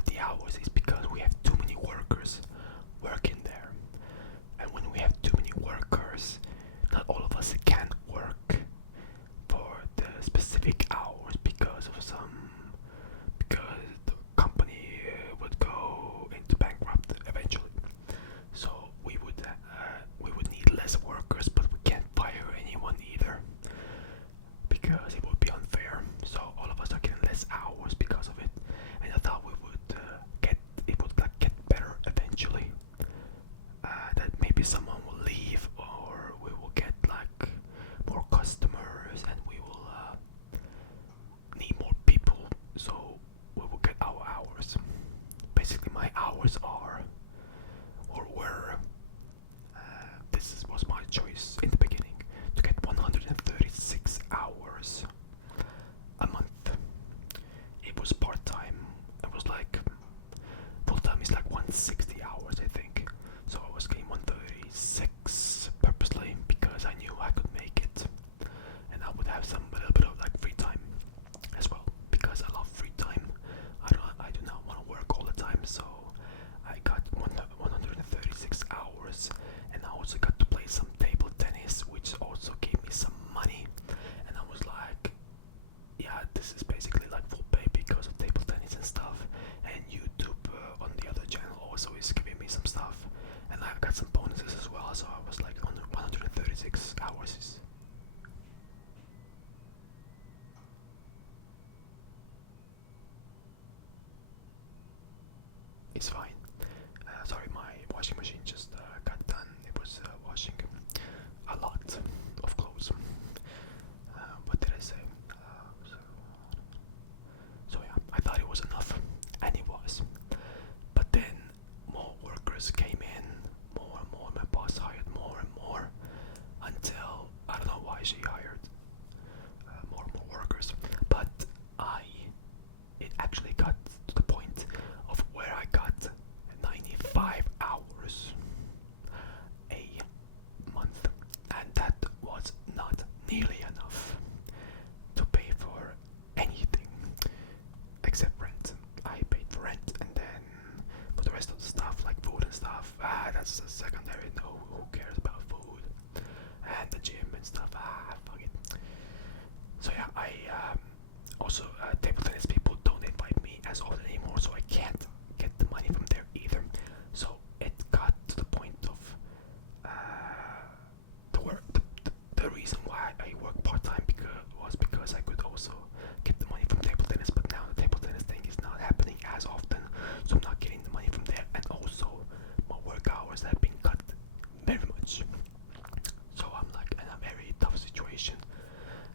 have the hours is because we have too many workers working there. And when we have too many workers, not all of us can work for the specific hours because the company would go into bankrupt eventually. So we would need less workers, but we can't fire anyone either because it would be unfair. So all of us are getting less hours because of it, and I thought we would get better eventually. That maybe someone will leave, or we will get like more customers, and we will need more people. So we will get our hours. Basically, my hours are or were. Was my choice in the beginning to get 136 hours a month. It was part time. It was like full time is like 160 hours, I think. So I was getting 136 purposely because I knew I could make it, and I would have a little bit of like free time as well because I love free time. I do not want to work all the time, so I got 136 hours, and I also got to play some table tennis, which also gave me some money. And I was like, yeah, this is basically like full pay because of table tennis and stuff. And YouTube on the other channel also is giving me some stuff, and I got some bonuses as well. So I was like, 136 hours is fine. Sorry, my washing machine just got done. It was washing a lot of clothes. What did I say? So yeah, I thought it was enough, and it was. But then more workers came in, more and more. My boss hired more and more until I don't know why she hired more and more workers. But it actually got to the point of where I got 95 hours a month, and that was not nearly enough to pay for anything except rent. I paid for rent, and then for the rest of the stuff like food and stuff, that's secondary. No, who cares about food and the gym and stuff? Fuck it. So yeah, I also table tennis people don't invite me as often anymore, so I can't get the money from there either. So it got to the point of the reason why I work part time was because I could also get the money from table tennis, but now the table tennis thing is not happening as often, so I'm not getting the money from there, and also my work hours have been cut very much. So I'm like in a very tough situation,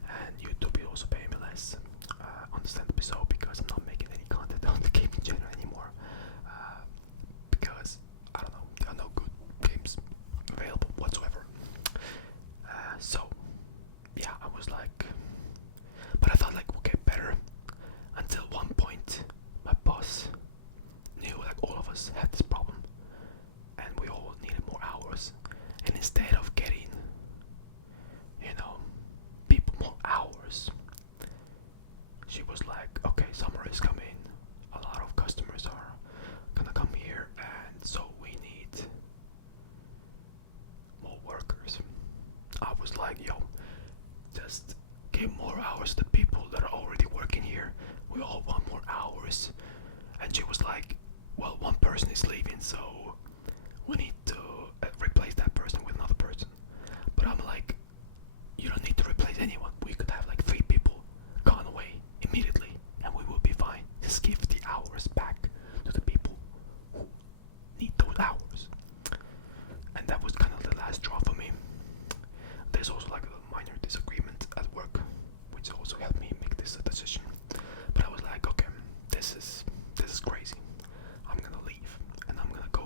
and YouTube is also paying me less, understandably so, because I'm not making any content on the gaming channel anymore, because I don't know, there are no good games available whatsoever. So yeah, I was like, but I thought like we'll get better, until one point my boss knew like all of us had this problem and we all needed more hours, and instead of getting, people more hours, she was like, okay, summer is coming, a lot of customers are gonna come here, and so we need more workers. I was like, yo, just give more hours to people that are already working here. We all want more hours. And she was like, well, one person is leaving, so we need to replace that person with another person. But I'm like, you don't need to replace anyone. We could have like 3 people gone away immediately, and we will be fine. Just give the hours back to the people who need those hours. And that was kind of the last straw for me. There's also like a minor disagreement at work, which also helped me make this decision. But I was like, okay, this is crazy. I'm gonna leave, and I'm gonna go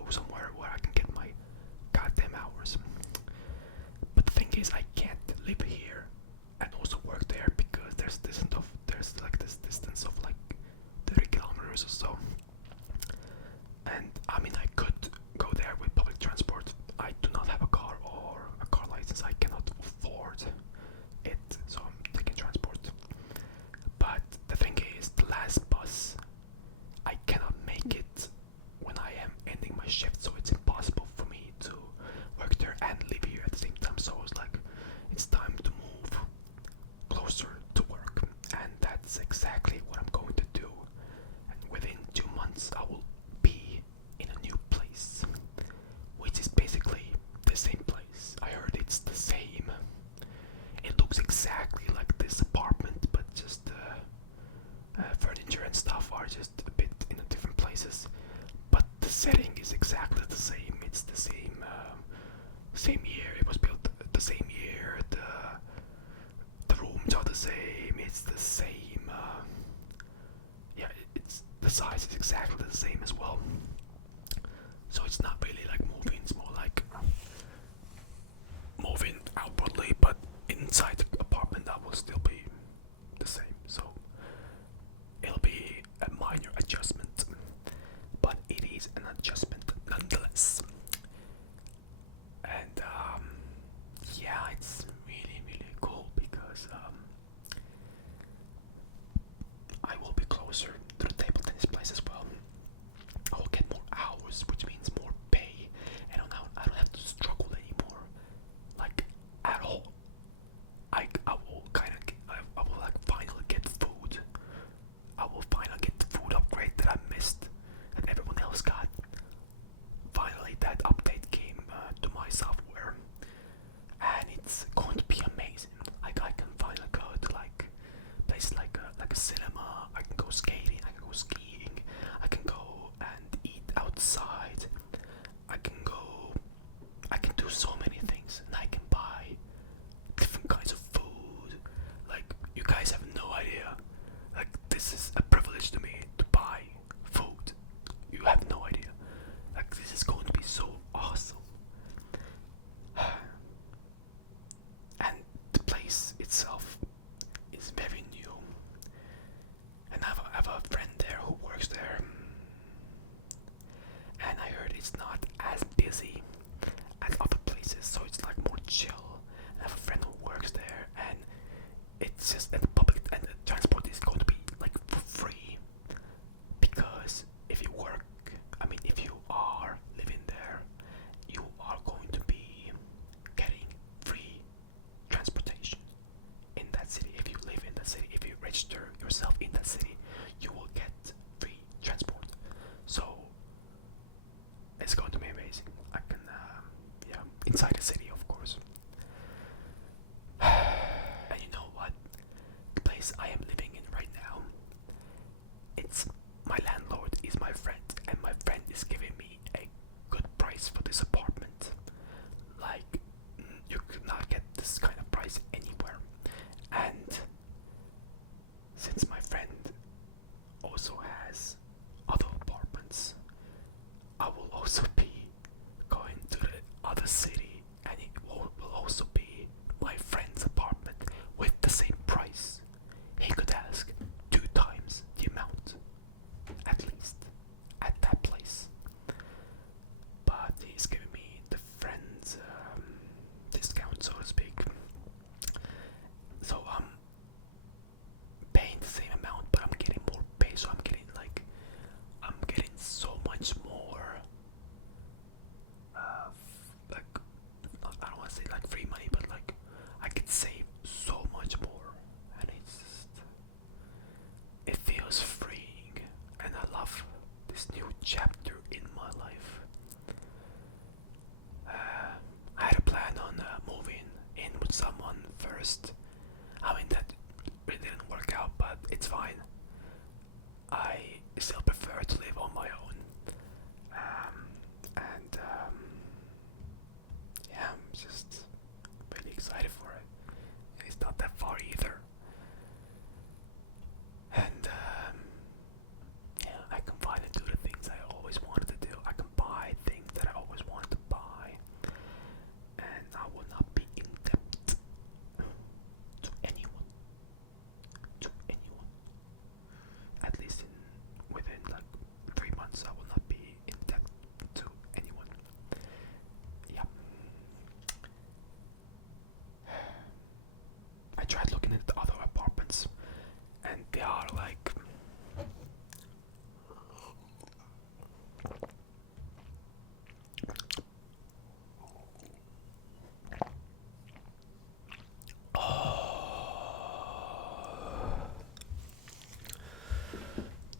same year. It was built the same year. The rooms are the same. It's the same. Yeah, it's the size is exactly the same as well. So it's not really like moving. It's more like moving outwardly, but inside the apartment that will still be the same. So it'll be a minor adjustment, but it is an adjustment nonetheless. And yeah, it's really really cool because I will be closer to the table tennis place as well. I will get more hours, which means more pay, and I don't have to struggle anymore, like at all. I will kind of I will like finally get food. I will finally get the food upgrade that I missed and everyone else got. Finally, that update came to my software, and it's going to be amazing. Like I can finally go to like places like a cinema. I can go skating. I can go skiing. I can go and eat outside. I can go. I can do so many things, and I can buy different kinds of food. Like you guys have no idea. Like this is a privilege to me to buy food. You have no idea. Like this is going to be so awesome. And the place itself is very new. And I have a friend there who works there. And I heard it's not as busy as other places, so it's like more chill. I have a friend who works there, and it's just that the public and the transport is going to be like for free. Because if you work, I mean, if you are living there, you are going to be getting free transportation in that city. If you live in that city, if you register yourself in that city, you will get free transport. So it's going to be amazing. I can, yeah, inside the city, of course. And you know what? The place I am living in right now, it's my landlord is my friend, and my friend is giving me a good price for this apartment. Like, you could not get this kind of price anywhere. And since my friend also has other apartments, I will also be going to the other city, and it will also be my friend's apartment with the same price. He could ask 2 times the amount, at least, at that place. But he's giving me the friend's discount, so to speak. So I'm paying the same amount, but I'm getting more pay, so I'm getting so much more. Like, I don't want to say like free money, but like I could save so much more, and it feels freeing, and I love this new chapter in my life. I had a plan on moving in with someone first. I mean, that really didn't work out, but it's fine. I still prefer to live on my own. Yeah, I'm just really excited for it. And it's not that far either. And yeah, I can finally do the things I always wanted to do. I can buy things that I always wanted to buy. And I will not be in debt to anyone. To anyone. At least within like 3 months, I will not be in debt to anyone. Yeah. I tried looking at the other apartments, and they are like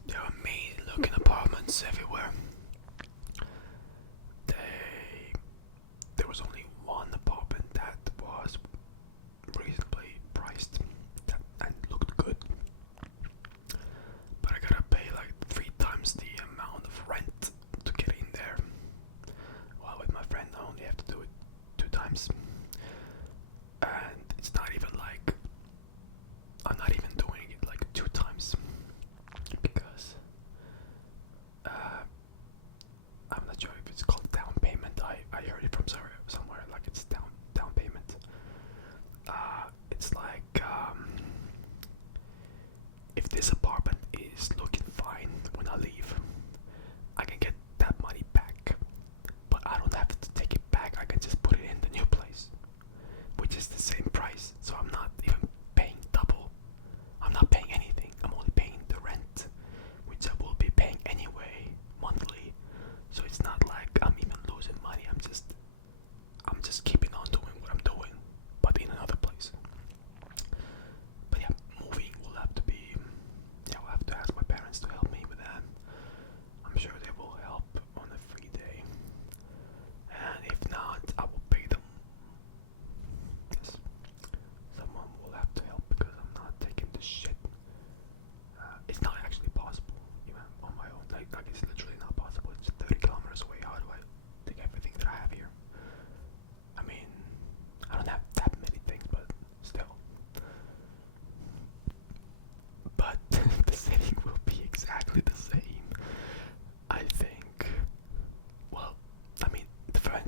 there are amazing looking apartments everywhere. There was only one apartment that was reasonably priced and looked good, but I gotta pay like 3 times the amount of rent to get in there. While with my friend I only have to do it 2 times.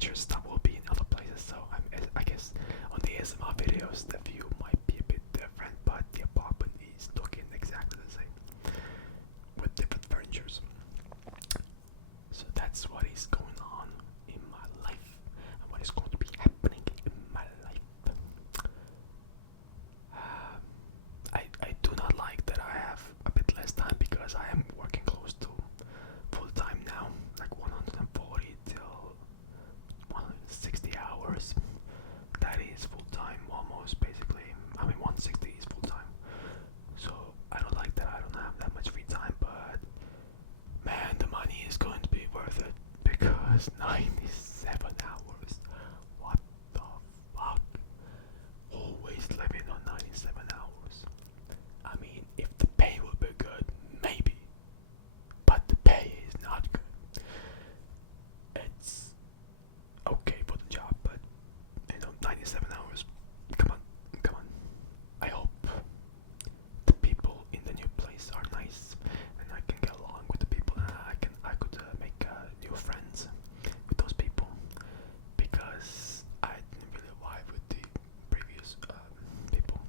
adventures that will be in other places. So I guess on the ASMR videos the view might be a bit different, but the apartment is looking exactly the same with different furnitures. So that's what is going on in my life and what is going to be happening in my life. I do not like that I have a bit less time because I am working close to full time now, like 140 till 160 hours. That is full time almost, basically. I mean 160 is full time. So I don't like that I don't have that much free time, but man, the money is going to be worth it because 97 hours. What the fuck? Always living on 97 hours. I mean, if the pay would be good, maybe. But the pay is not good. It's okay for the job, but 97 hours. Come on, come on. I hope the people in the new place are nice, and I can get along with the people. And I could make new friends with those people, because I didn't really vibe with the previous people.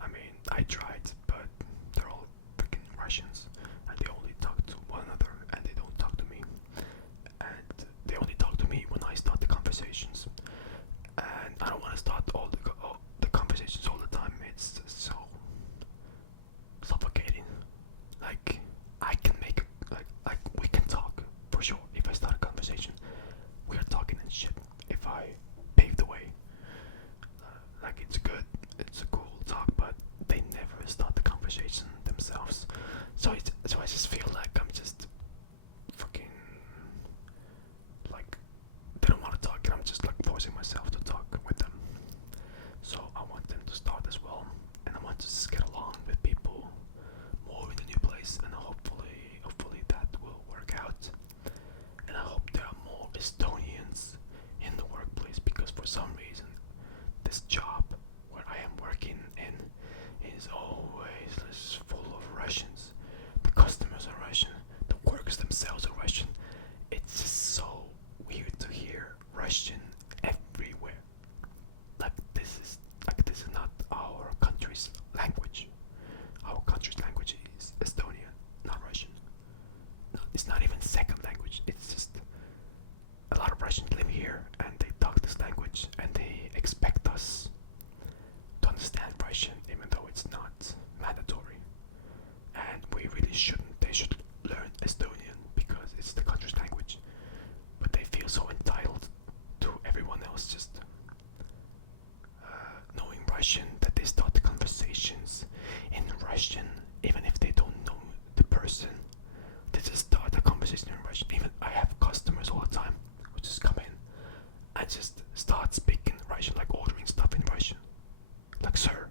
I mean, I tried, but they're all freaking Russians, and they only talk to one another, and they don't talk to me. And they only talk to me when I start the conversations, and I don't want to start all the conversations all the time. It's so suffocating. Like I can make like we can talk for sure. If I start a conversation, we are talking and shit. If I pave the way, like it's a cool talk, but they never start the conversation themselves. So I just feel like I'm just fucking like they don't want to talk, and I'm just like forcing myself to talk with them. So I want them to start as well, and I want to just get along with people more in the new place, and hopefully that will work out. And I hope there are more Estonians in the workplace, because for some reason this job where I am working in is always just full of Russians. The customers are Russian, the workers themselves are Russian. It's just so weird to hear Russian everywhere. Like this is not our country's language. Our country's language is Estonian, not Russian. No, it's not even second language. It's just a lot of Russians live here and they talk this language, and they expect us to understand Russian even though it's not mandatory. And we really shouldn't. They should learn Estonian because it's the country's language. But they feel so entitled to everyone else just knowing Russian that they start the conversations in Russian even if they don't know the person. They just start the conversation in Russian. Even I have customers all the time who just come in and just start speaking Russian, like ordering stuff in Russian. Like, sir,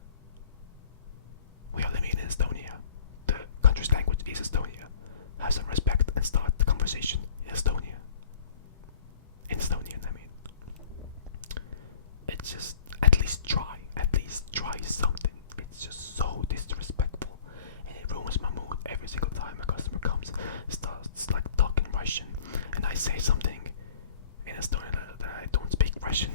we are living in Estonia. The country's language is Estonia. Have some respect and start the conversation in Estonia. In Estonian, I mean. It's just, at least try something. It's just so disrespectful, and it ruins my mood every single time a customer comes, starts like talking Russian, and I say something in Estonian that I don't speak Russian,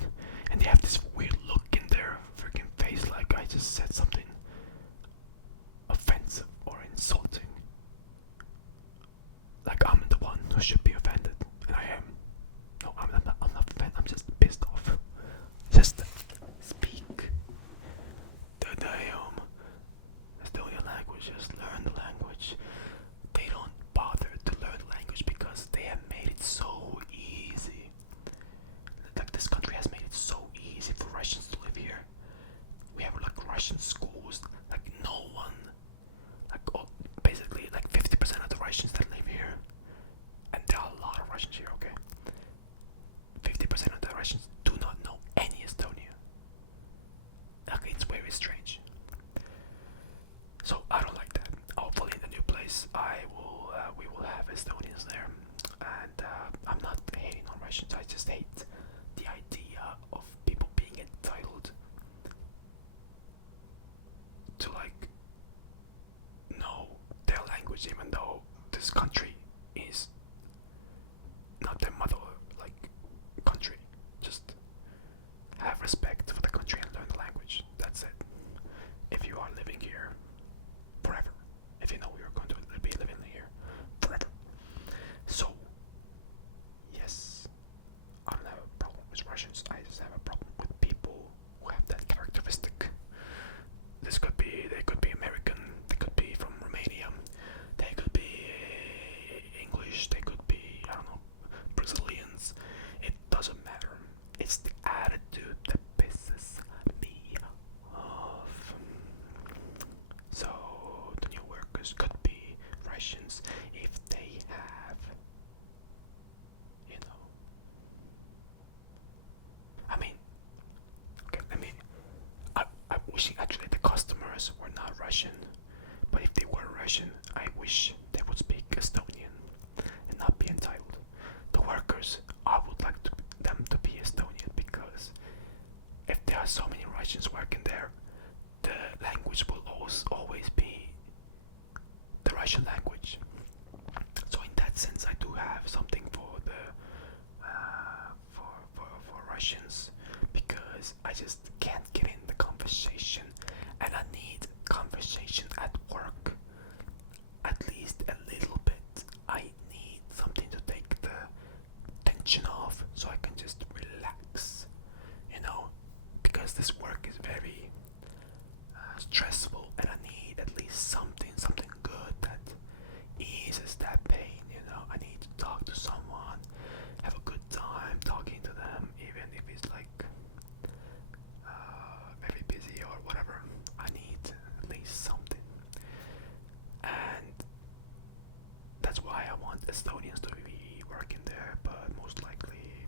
Russians. I just have a problem with people who have that characteristic. They could be American, they could be from Romania, they could be English, they could be, I don't know, Brazilians. It doesn't matter. It's the attitude that pisses me off. So the new workers could be Russians if they have, you know. I mean, okay, I'm wishing actually the customers were not Russian, but if they were Russian, I wish they would speak Estonian and not be entitled. The workers, I would like them to be Estonian, because if there are so many Russians working there, the language will always be the Russian language. So in that sense, I do have something for the for Russians, because I just can't get in the conversation, and I need conversation at work, at least a little bit. I need something to take the tension off, so I can just relax, you know, because this work is very stressful, and I need at least something good that eases that pain, you know. I need to talk to someone, have a good time talking to them, even if it's like very busy or whatever. I need at least something, and that's why I want Estonians to be working there, but most likely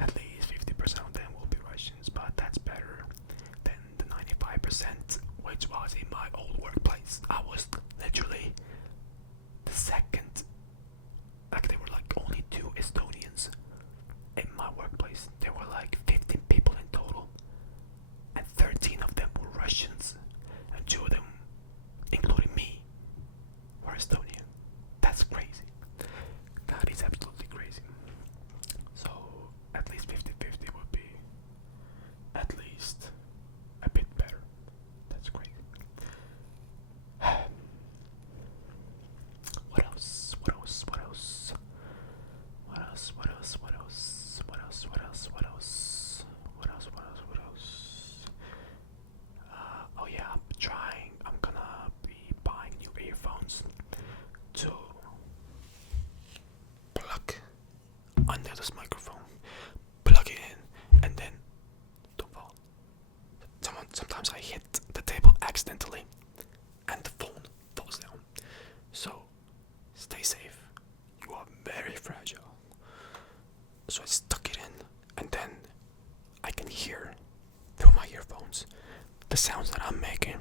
at least 50% of them will be Russians, but that's better than the 95% which was in my old workplace. I was literally the second, like there were like only 2 Estonians in my workplace. There were like 15 people in total, and 13 of them were Russians, and 2 of them, including me, were Estonian. That's crazy. That is absolutely crazy. So at least 50-50 would be at least a bit better. That's great. What else? What else? What else? What else? What else? What else? What else? What else? What else? What else? What else? What else? Oh yeah, I'm gonna be buying new earphones to plug under this microphone, plug it in, and then don't fall. Sometimes I hit the table accidentally, and the phone falls down. So stay safe. You are very fragile. So I stuck it in, and then I can hear through my earphones the sounds that I'm making.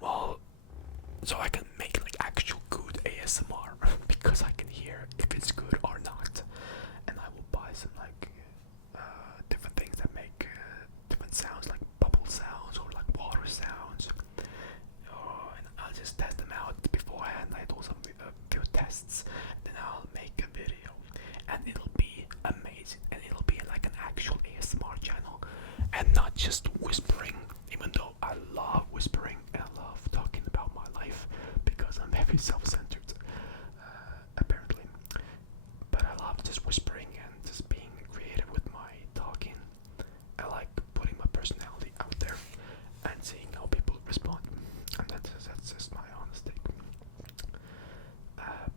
Well, so I can make like actual good ASMR because I can hear if it's good or not. And I will buy some like different things that make different sounds, like bubble sounds or like water sounds. And I'll just test them out beforehand. I do some few tests, then I'll make a video, and it'll be amazing. And it'll be like an actual ASMR channel, and not just whispering. Even though I love whispering and I love talking about my life, because I'm very self-centered, apparently. But I love just whispering and just being creative with my talking. I like putting my personality out there and seeing how people respond, and that's just my honest take.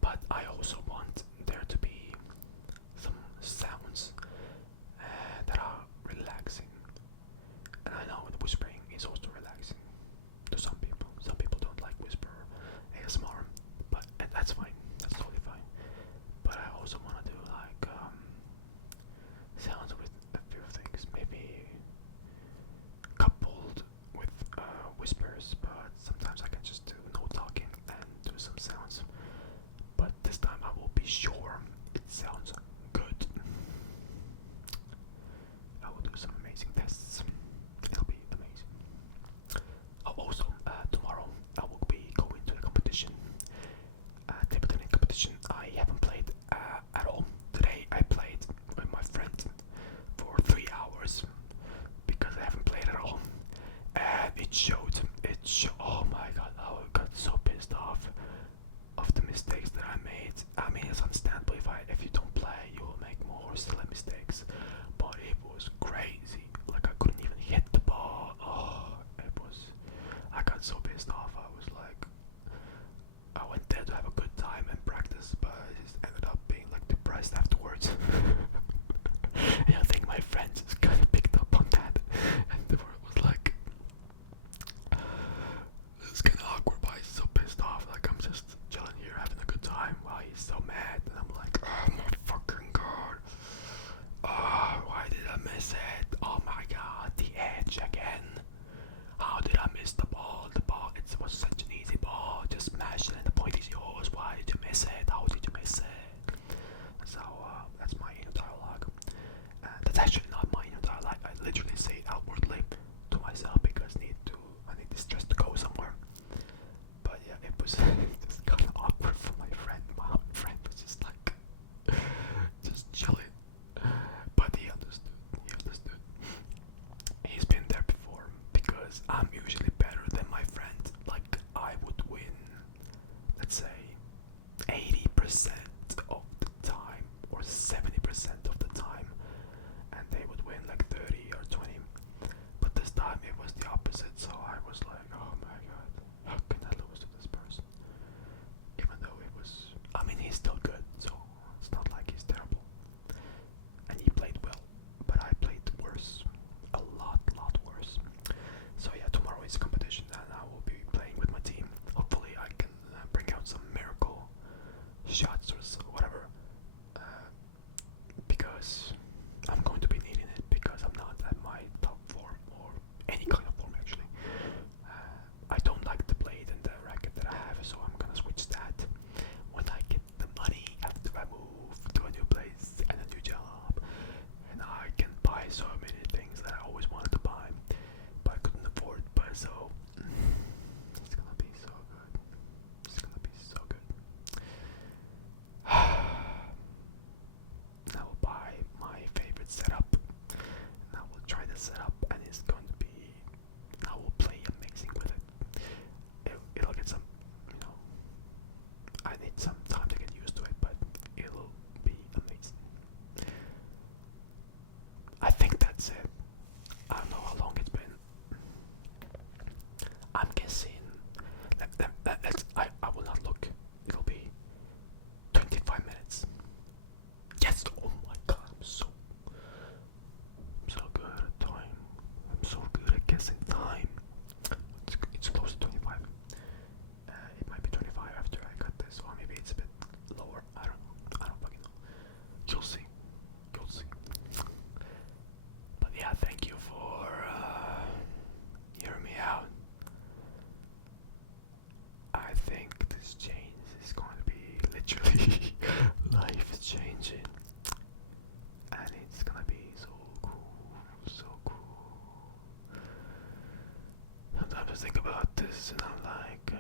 But I also want there to be some sounds that are relaxing. And I know the whispering is also relaxing to some people. Some people don't like whisper ASMR, but I'm usually better than my friend. Like, I would win, let's say, 80% of the time or 70% of the time, and they would win like 30 or 20. But this time it was the opposite, so I was like, oh my god, how can I lose to this person? Even though it was, I mean, he's still good, so it's not like he's terrible. And he played well, but I played worse. A lot worse. So yeah, tomorrow is competition and I will be playing with my team. Hopefully I can bring out some miracle shots or whatever. Because I'm going to be needing it, because I'm not at my top form or any kind of form actually. I don't like the blade and the racket that I have, so I'm gonna switch that when I get the money after I move to a new place and a new job, and I can buy so many things that I always wanted to buy but I couldn't afford. But so it's gonna be so good. It's gonna be so good. I will buy my favorite setup, and I will try the setup, and it's going to be, I will play amazing with it. It'll get some, you know, I need some time to get used to it, but it'll be amazing. I think that's it. I don't know how long it's been. I'm guessing, I will not look. It'll be 25 minutes. Yes! Oh my god, I'm so good at time. I'm so good at guessing time. It's close to 25. It might be 25 after I cut this, or maybe it's a bit lower. I don't fucking know. You'll see. You'll see. But yeah, thank you for hearing me out. I think this change is going to be literally life changing, and it's gonna be so cool, so cool. Sometimes I think about this and I'm like,